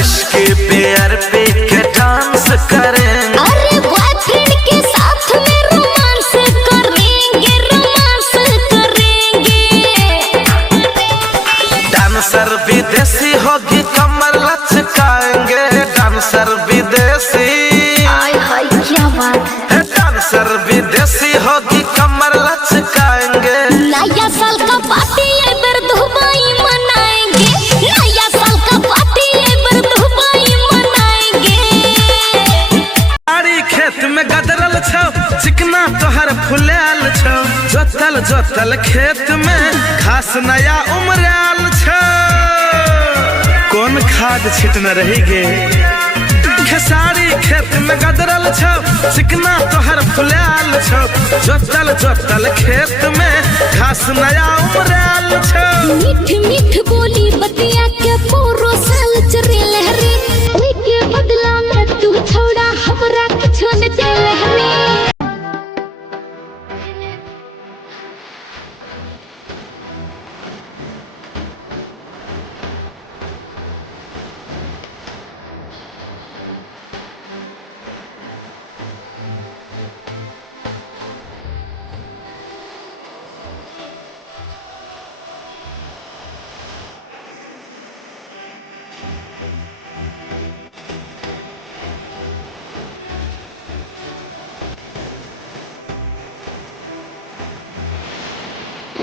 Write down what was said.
इसके प्यार पे के डांस करेंगे। अरे बॉयफ्रेंड के साथ में रोमांस करेंगे, रोमांस करेंगे। डांसर विदेशी होगी कमर लचकाएंगे, डांसर विदेशी। हाय हाय क्या बात है। डांसर विदेशी होगी कमर लचकाएंगे। नया साल का पार्टी इधर दुबई मनाएंगे, नया साल का पार्टी इधर दुबई मनाएंगे। सारी खेत में गदरल छो, चिकना तोहर फुलाल छो। जोतल जोतल खेत में घास नया उमराल छो। कौन खाद छिटने रही गे? खेसारी खेत में गदरल छो, चिकना तोहर फुलाल छो। जोतल जोतल खेत में घास नया उमराल छो। मीठ मीठ बोली बतिया के पोरो